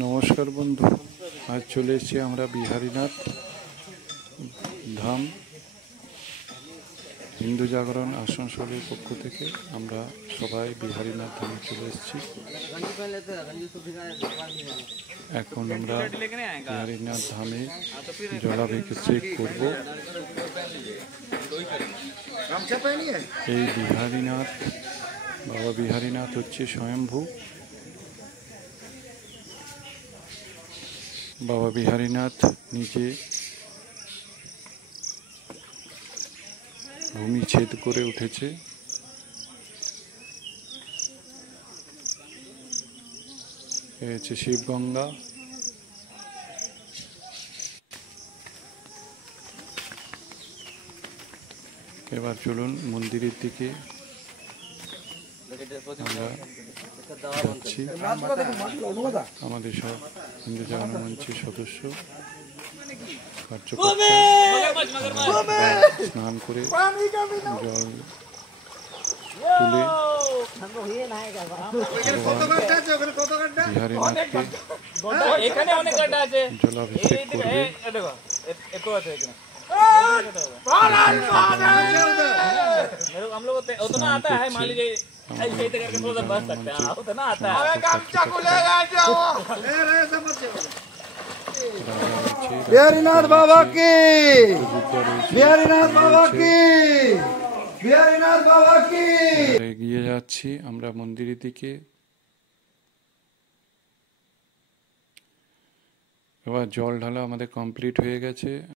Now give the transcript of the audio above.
নমস্কার বন্ধু, আজ চলে এসেছি আমরা বিহারীনাথ ধাম হিন্দু জাগরণ আসানসোলের পক্ষ থেকে আমরা সবাই বিহারীনাথ ধামে চলে এসেছি। এখন আমরা বিহারীনাথ ধামে জলাভিষেক করব। এই বিহারীনাথ, বাবা বিহারীনাথ হচ্ছে স্বয়ম্ভু। বাবা বিহারীনাথ নিজে ভূমি ছেদ করে উঠেছে। এ হচ্ছে শিবগঙ্গা। এবার চলুন মন্দিরের দিকে আমরা যাচ্ছি। আমাদের সব হিন্দু জাগরণ মঞ্চের সদস্য কার্যকর্তা স্নান করে জল তুলে বিহারীনাথকে জলাভিষেক করবে। हम लोग उतना आता है, मान लीजिए ऐसे करके थोड़ा सा बच सकते हैं, उतना आता है। बिहारीनाथ बाबा की, बिहारीनाथ बाबा की, बिहारीनाथ बाबा की। এগিয়ে যাচ্ছি আমরা মন্দিরের দিকে। এবার জল ঢালা আমাদের কমপ্লিট হয়ে গেছে।